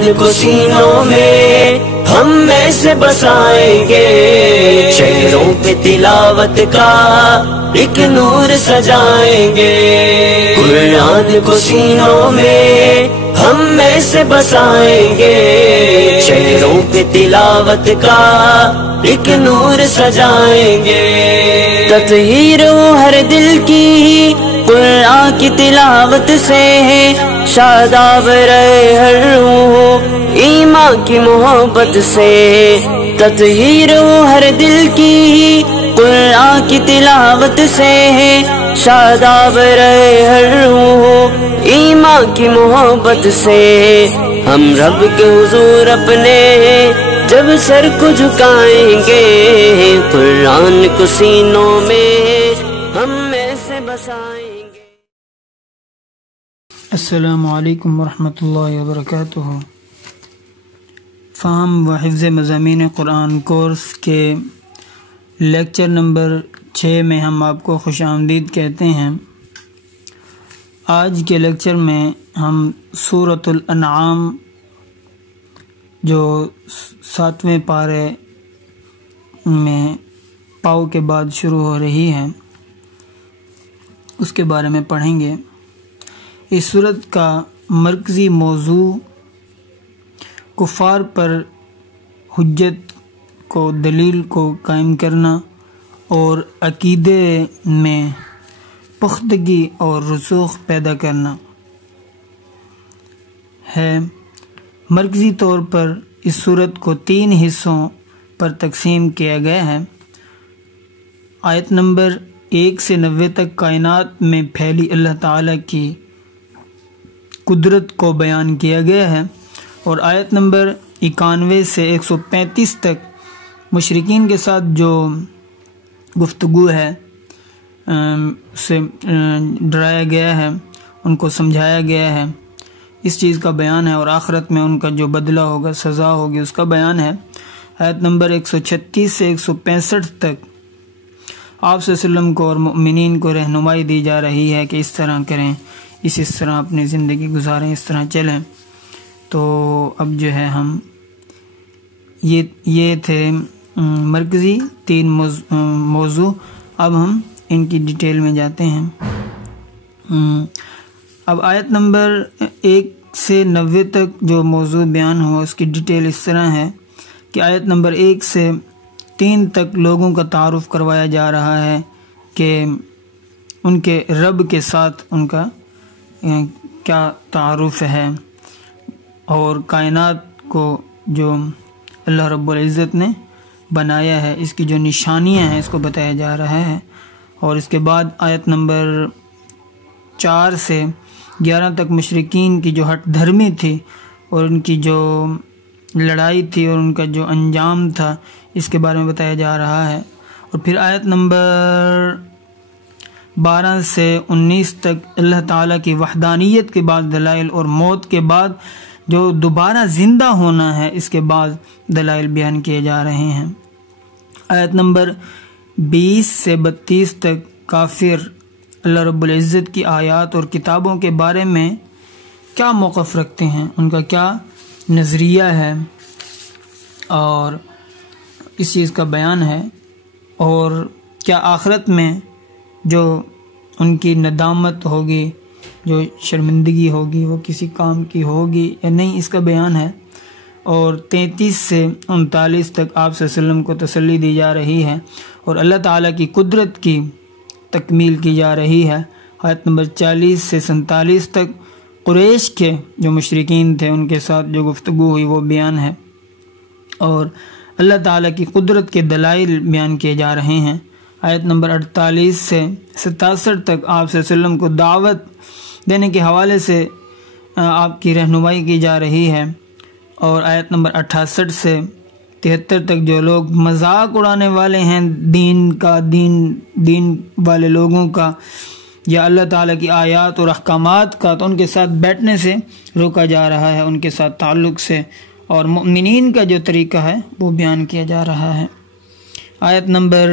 قرآن کو سینوں میں ہم میں سے بسائیں گے، چہروں پہ تلاوت کا ایک نور سجائیں گے، قرآن کو سینوں میں ہم میں سے بسائیں گے، چہروں پہ تلاوت کا ایک نور سجائیں گے، تطہیر ہو ہر دل کی قرآن کی تلاوت سے، شاداب رہے ہر روح ایمان کی محبت سے، تطہیر ہو ہر دل کی قرآن کی تلاوت سے، شاداب رہے ہر روح ایمان کی محبت سے، ہم رب کے حضور اپنے جب سر کو جھکائیں گے، قرآن کو سینوں میں ہم میں سے بسائیں گے۔ السلام علیکم ورحمۃ اللہ وبرکاتہ۔ فہم و حفظ مضامین قرآن کورس کے لیکچر نمبر 6 میں ہم آپ کو خوش آمدید کہتے ہیں۔ آج کے لیکچر میں ہم سورۃ الانعام جو 7ویں پارے میں پاؤ کے بعد شروع ہو رہی ہے اس کے بارے میں پڑھیں گے۔ اس سورت کا مرکزی موضوع کفار پر حجت کو، دلیل کو قائم کرنا اور عقیدے میں پختگی اور رسوخ پیدا کرنا ہے۔ مرکزی طور پر اس سورت کو 3 حصوں پر تقسیم کیا گیا ہے۔ آیت نمبر 1 سے 90 تک کائنات میں پھیلی اللہ تعالیٰ کی قدرت کو بیان کیا گیا ہے، اور آیت نمبر 91 سے 135 تک مشرکین کے ساتھ جو گفتگو ہے سے ڈرایا گیا ہے، ان کو سمجھایا گیا ہے، اس چیز کا بیان ہے، اور آخرت میں ان کا جو بدلہ ہوگا، سزا ہوگی، اس کا بیان ہے۔ آیت نمبر 136 سے 165 تک آپ صلی اللہ علیہ وسلم کو اور مؤمنین کو رہنمائی دی جا رہی ہے کہ اس طرح کریں، اس طرح اپنی زندگی گزاریں، اس طرح چلیں۔ تو اب جو ہے ہم یہ تھے مرکزی 3 موضوع، اب ہم ان کی ڈیٹیل میں جاتے ہیں۔ اب آیت نمبر 1 سے 90 تک جو موضوع بیان ہوا اس کی ڈیٹیل اس طرح ہے کہ آیت نمبر 1 سے 3 تک لوگوں کا تعارف کروایا جا رہا ہے کہ ان کے رب کے ساتھ ان کا کیا تعارف ہے، اور کائنات کو جو اللہ رب العزت نے بنایا ہے اس کی جو نشانیاں ہیں اس کو بتایا جا رہا ہے۔ اور اس کے بعد آیت نمبر 4 سے 11 تک مشرکین کی جو ہٹ دھرمی تھی اور ان کی جو لڑائی تھی اور ان کا جو انجام تھا اس کے بارے میں بتایا جا رہا ہے۔ اور پھر آیت نمبر 12 سے 19 تک اللہ تعالیٰ کی وحدانیت کے بعد دلائل، اور موت کے بعد جو دوبارہ زندہ ہونا ہے اس کے بعد دلائل بیان کیے جا رہے ہیں۔ آیت نمبر 20 سے 32 تک کافر اللہ رب العزت کی آیات اور کتابوں کے بارے میں کیا موقف رکھتے ہیں، ان کا کیا نظریہ ہے، اور اس چیز کا بیان ہے، اور کیا آخرت میں جو ان کی ندامت ہوگی، جو شرمندگی ہوگی وہ کسی کام کی ہوگی یا نہیں، اس کا بیان ہے۔ اور 33 سے 39 تک آپ صلی اللہ علیہ وسلم کو تسلی دی جا رہی ہے اور اللہ تعالیٰ کی قدرت کی تکمیل کی جا رہی ہے۔ آیت نمبر 40 سے 47 تک قریش کے جو مشرکین تھے ان کے ساتھ جو گفتگو ہوئی وہ بیان ہے، اور اللہ تعالیٰ کی قدرت کے دلائل بیان کیے جا رہے ہیں۔ آیت نمبر 48 سے 67 تک آپ صلی اللہ علیہ وسلم کو دعوت دینے کے حوالے سے آپ کی رہنمائی کی جا رہی ہے، اور آیت نمبر 68 سے 73 تک جو لوگ مذاق اڑانے والے ہیں دین والے لوگوں کا یا اللہ تعالیٰ کی آیات اور احکامات کا، تو ان کے ساتھ بیٹھنے سے روکا جا رہا ہے، ان کے ساتھ تعلق سے، اور مؤمنین کا جو طریقہ ہے وہ بیان کیا جا رہا ہے۔ آیت نمبر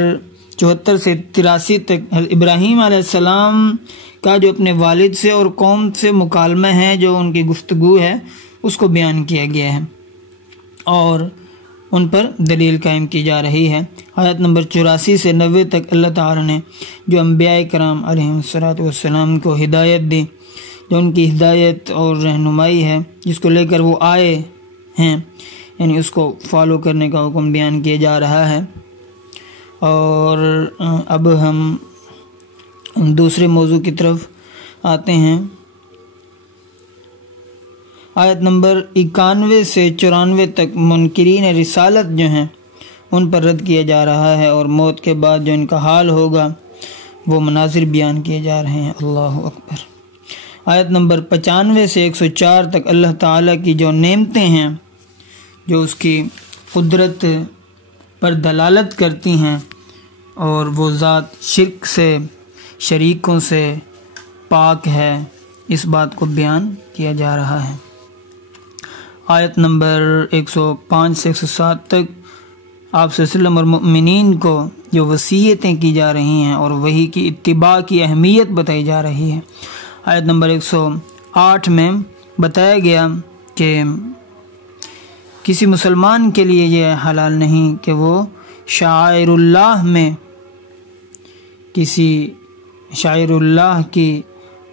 74 سے 83 تک ابراہیم علیہ السلام کا جو اپنے والد سے اور قوم سے مکالمہ ہے، جو ان کی گفتگو ہے، اس کو بیان کیا گیا ہے اور ان پر دلیل قائم کی جا رہی ہے۔ آیت نمبر 84 سے 90 تک اللہ تعالیٰ نے جو انبیاء کرام علیہ الصلوۃ والسلام کو ہدایت دی، جو ان کی ہدایت اور رہنمائی ہے جس کو لے کر وہ آئے ہیں، یعنی اس کو فالو کرنے کا حکم بیان کیا جا رہا ہے۔ اور اب ہم دوسرے موضوع کی طرف آتے ہیں۔ آیت نمبر 91 سے 94 تک منکرین رسالت جو ہیں ان پر رد کیا جا رہا ہے، اور موت کے بعد جو ان کا حال ہوگا وہ مناظر بیان کیے جا رہے ہیں۔ اللہ اکبر۔ آیت نمبر 95 سے 104 تک اللہ تعالیٰ کی جو نعمتیں ہیں، جو اس کی قدرت پر دلالت کرتی ہیں، اور وہ ذات شرک سے، شریکوں سے پاک ہے، اس بات کو بیان کیا جا رہا ہے۔ آیت نمبر 105 سے 107 تک آپ صلی اللہ علیہ وسلم اور مؤمنین کو جو وصیتیں کی جا رہی ہیں اور وحی کی اتباع کی اہمیت بتائی جا رہی ہے۔ آیت نمبر 108 میں بتایا گیا کہ کسی مسلمان کے لیے یہ حلال نہیں کہ وہ شعائر اللہ میں کسی شاعر اللہ کی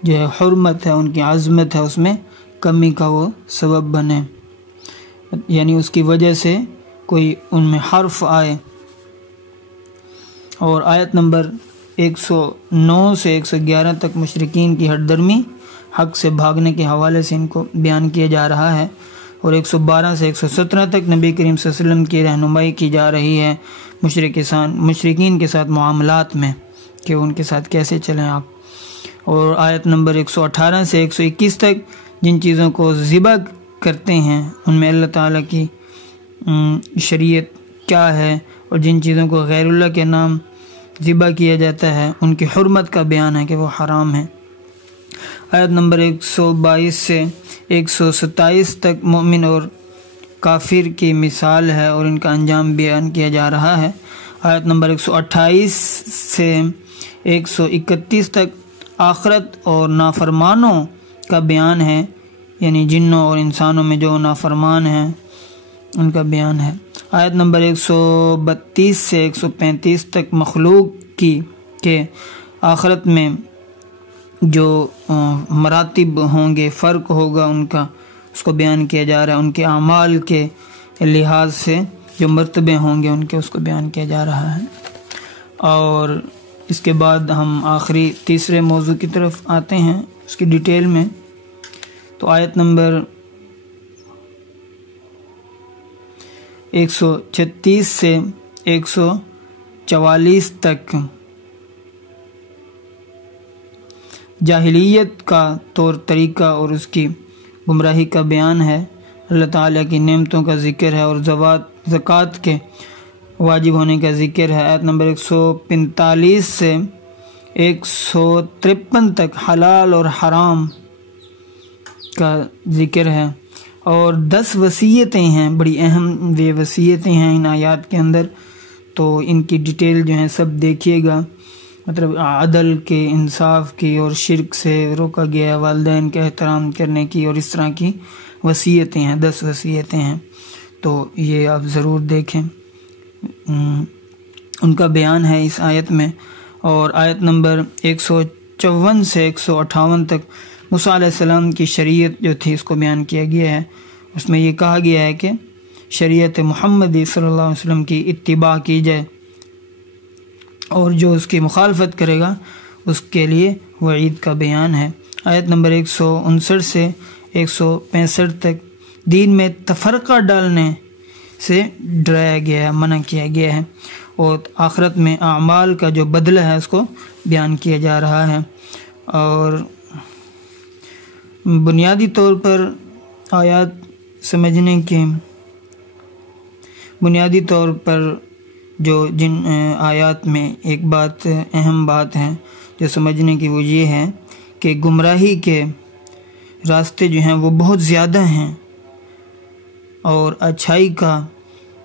جو ہے حرمت ہے، ان کی عظمت ہے، اس میں کمی کا وہ سبب بنے، یعنی اس کی وجہ سے کوئی ان میں حرف آئے۔ اور آیت نمبر 109 سے 111 تک مشرکین کی ہٹ درمی، حق سے بھاگنے کے حوالے سے ان کو بیان کیا جا رہا ہے، اور 112 سے 117 تک نبی کریم صلی اللہ علیہ وسلم کی رہنمائی کی جا رہی ہے مشرکین کے ساتھ معاملات میں، کہ ان کے ساتھ کیسے چلیں آپ۔ اور آیت نمبر 118 سے 121 تک جن چیزوں کو ذبح کرتے ہیں ان میں اللہ تعالیٰ کی شریعت کیا ہے، اور جن چیزوں کو غیر اللہ کے نام ذبح کیا جاتا ہے ان کی حرمت کا بیان ہے کہ وہ حرام ہے۔ آیت نمبر 122 سے 127 تک مومن اور کافر کی مثال ہے اور ان کا انجام بیان کیا جا رہا ہے۔ آیت نمبر 128 سے 131 تک آخرت اور نافرمانوں کا بیان ہے، یعنی جنوں اور انسانوں میں جو نافرمان ہیں ان کا بیان ہے۔ آیت نمبر 132 سے 135 تک مخلوق کی کہ آخرت میں جو مراتب ہوں گے، فرق ہوگا ان کا، اس کو بیان کیا جا رہا ہے۔ ان کے اعمال کے لحاظ سے جو مرتبے ہوں گے ان کے، اس کو بیان کیا جا رہا ہے۔ اور اس کے بعد ہم آخری تیسرے موضوع کی طرف آتے ہیں اس کی ڈیٹیل میں۔ تو آیت نمبر 136 سے 144 تک جاہلیت کا طور طریقہ اور اس کی گمراہی کا بیان ہے، اللہ تعالیٰ کی نعمتوں کا ذکر ہے اور زکوٰۃ کے واجب ہونے کا ذکر ہے۔ آیت نمبر 145 سے 153 تک حلال اور حرام کا ذکر ہے، اور 10 وصیتیں ہیں، بڑی اہم وصیتیں ہیں ان آیات کے اندر، تو ان کی ڈیٹیل جو ہے سب دیکھیے گا۔ مطلب عدل کے، انصاف کی، اور شرک سے روکا گیا ہے، والدین کے احترام کرنے کی، اور اس طرح کی وصیتیں ہیں، 10 وصیتیں ہیں، تو یہ آپ ضرور دیکھیں، ان کا بیان ہے اس آیت میں۔ اور آیت نمبر 154 سے 158 تک موسیٰ علیہ السلام کی شریعت جو تھی اس کو بیان کیا گیا ہے۔ اس میں یہ کہا گیا ہے کہ شریعت محمدی صلی اللہ علیہ وسلم کی اتباع کی جائے، اور جو اس کی مخالفت کرے گا اس کے لیے وعید کا بیان ہے۔ آیت نمبر 159 سے 165 تک دین میں تفرقہ ڈالنے سے ڈرایا گیا ہے، منع کیا گیا ہے، اور آخرت میں اعمال کا جو بدلہ ہے اس کو بیان کیا جا رہا ہے۔ اور بنیادی طور پر آیات سمجھنے کے بنیادی طور پر جو جن آیات میں ایک بات، اہم بات ہے جو سمجھنے کی، وہ یہ ہے کہ گمراہی کے راستے جو ہیں وہ بہت زیادہ ہیں، اور اچھائی کا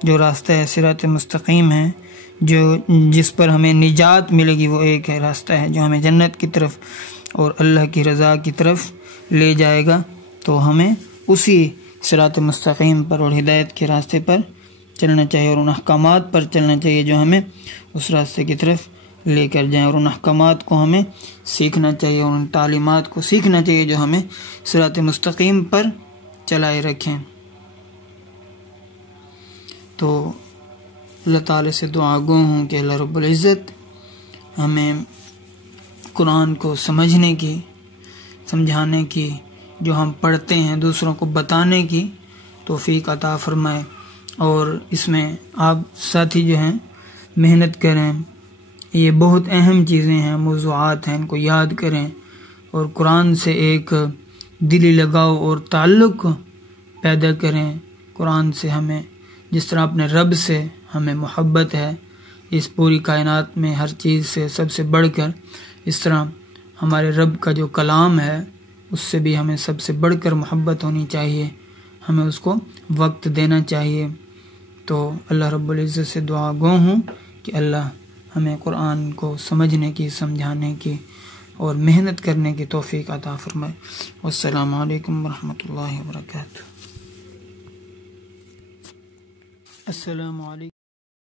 جو راستہ ہے، صراط مستقیم ہے، جس پر ہمیں نجات ملے گی، وہ ایک ہے راستہ ہے جو ہمیں جنت کی طرف اور اللہ کی رضا کی طرف لے جائے گا۔ تو ہمیں اسی صراط مستقیم پر اور ہدایت کے راستے پر چلنا چاہیے، اور ان احکامات پر چلنا چاہیے جو ہمیں اس راستے کی طرف لے کر جائیں، اور ان احکامات کو ہمیں سیکھنا چاہیے، اور ان تعلیمات کو سیکھنا چاہیے جو ہمیں صراط مستقیم پر چلائے رکھیں۔ تو اللہ تعالی سے دعا گو ہوں کہ اللہ رب العزت ہمیں قرآن کو سمجھنے کی، سمجھانے کی، جو ہم پڑھتے ہیں دوسروں کو بتانے کی توفیق عطا فرمائے، اور اس میں آپ ساتھی جو ہیں محنت کریں۔ یہ بہت اہم چیزیں ہیں، موضوعات ہیں، ان کو یاد کریں، اور قرآن سے ایک دلی لگاؤ اور تعلق پیدا کریں۔ قرآن سے ہمیں جس طرح اپنے رب سے ہمیں محبت ہے، اس پوری کائنات میں ہر چیز سے سب سے بڑھ کر، اس طرح ہمارے رب کا جو کلام ہے اس سے بھی ہمیں سب سے بڑھ کر محبت ہونی چاہیے، ہمیں اس کو وقت دینا چاہیے۔ تو اللہ رب العزت سے دعا گو ہوں کہ اللہ ہمیں قرآن کو سمجھنے کی، سمجھانے کی اور محنت کرنے کی توفیق عطا فرمائے۔ والسلام علیکم ورحمۃ اللہ وبرکاتہ۔ السلام علیکم۔